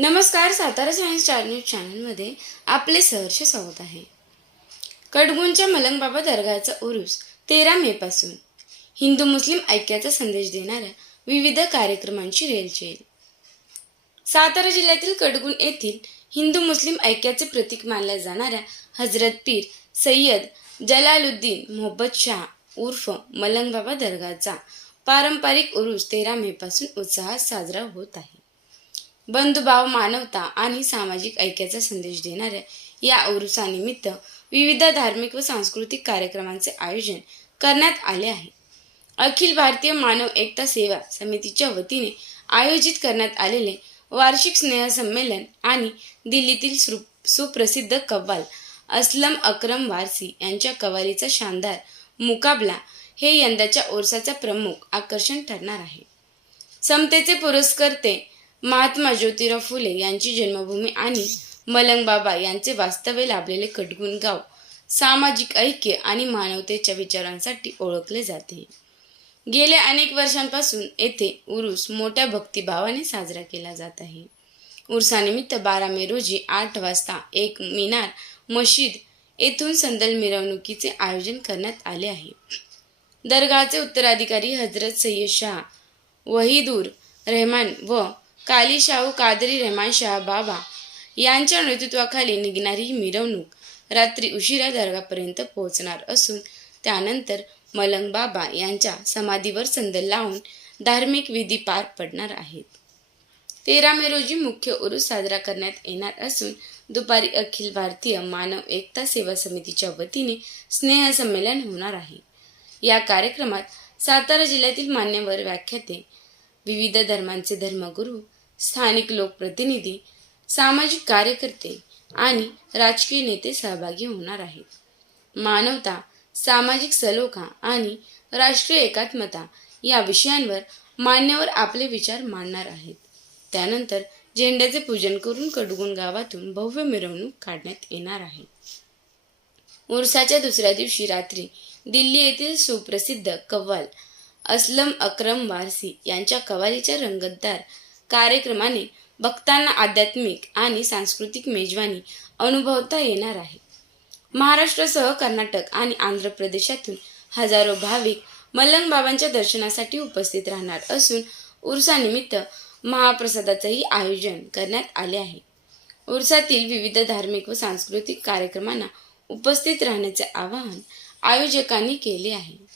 नमस्कार, Satara science star news चॅनलमध्ये आपले सहर्ष स्वागत आहे. कडगुंच्या मलंगबाबा दर्गाचा उरूस 13 मे पासून हिंदू मुस्लिम ऐक्याचा संदेश देणाऱ्या विविध कार्यक्रमांची रेलचेल. सातारा जिल्ह्यातील कडगुण येथील हिंदू मुस्लिम ऐक्याचे प्रतीक मानल्या जाणाऱ्या हजरत पीर सय्यद जलालुद्दीन मोहम्मद शाह उर्फ मलंगबाबा दर्गाचा पारंपरिक उरूस 13 मे पासून उत्साहात साजरा होत आहे. बंधुभाव, मानवता आणि सामाजिक ऐक्याचा संदेश देणाऱ्या या उरुसानिमित्त विविध धार्मिक व सांस्कृतिक कार्यक्रमांचे आयोजन करण्यात आले आहे. अखिल भारतीय मानव एकता सेवा समितीच्या वतीने आयोजित करण्यात आलेले वार्षिक स्नेहसंमेलन आणि दिल्लीतील सुप्रसिद्ध कव्वाल असलम अकरम वारसी यांच्या कव्वालीचा शानदार मुकाबला हे यंदाच्या उरसाचा प्रमुख आकर्षण ठरणार आहे. समतेचे पुरस्कर्ते महात्मा ज्योतिराव फुले यांची जन्मभूमी आणि मलंगबाबा यांचे वास्तव्य लाभलेले कडगुण गाव सामाजिक ऐक्य आणि मानवतेच्या विचारांसाठी ओळखले जाते. गेल्या अनेक वर्षांपासून येथे उरूस मोठ्या भक्तिभावाने साजरा केला जात आहे. उरसानिमित्त 12 मे रोजी 8 वाजता एक मिनार मशीद येथून संदल मिरवणुकीचे आयोजन करण्यात आले आहे. दरगाहचे उत्तराधिकारी हजरत सय्यद शाह वहीदुर रहमान व काली शाहू कादरी रहमान शाह बाबा यांच्या नेतृत्वाखाली निघणारी ही मिरवणूक रात्री उशिरा दर्गापर्यंत पोहोचणार असून त्यानंतर मलंग बाबा यांच्या समाधीवर संदल लावून धार्मिक विधी पार पडणार आहेत. 13 मे रोजी मुख्य उरूस साजरा करण्यात येणार असून दुपारी अखिल भारतीय मानव एकता सेवा समितीच्या वतीने स्नेहसंमेलन होणार आहे. या कार्यक्रमात सातारा जिल्ह्यातील मान्यवर व्याख्याते, विविध धर्मांचे धर्मगुरू, स्थानिक लोकप्रतिनिधी, सामाजिक कार्यकर्ते आणि राजकीय नेते सहभागी होणार आहेत. मानवता, सामाजिक सलोखा आणि राष्ट्रीय एकात्मता या विषयांवर मान्यवर आपले विचार मांडणार आहेत. त्यानंतर झेंड्याचे पूजन करून कडगुण गावातून भव्य मिरवणूक काढण्यात येणार आहे. उरसाच्या दुसऱ्या दिवशी रात्री दिल्ली येथील सुप्रसिद्ध कव्वाल असलम अकरम वारसी यांच्या कव्वालीच्या रंगतदार कार्यक्रमाने भक्तांना आध्यात्मिक आणि सांस्कृतिक मेजवानी अनुभवता येणार आहे. महाराष्ट्रासह कर्नाटक आणि आंध्र प्रदेशातून हजारो भाविक मलंगबाबांच्या दर्शनासाठी उपस्थित राहणार असून उरसानिमित्त महाप्रसादाचेही आयोजन करण्यात आले आहे. उरसातील विविध धार्मिक व सांस्कृतिक कार्यक्रमांना उपस्थित राहण्याचे आवाहन आयोजकांनी केले आहे.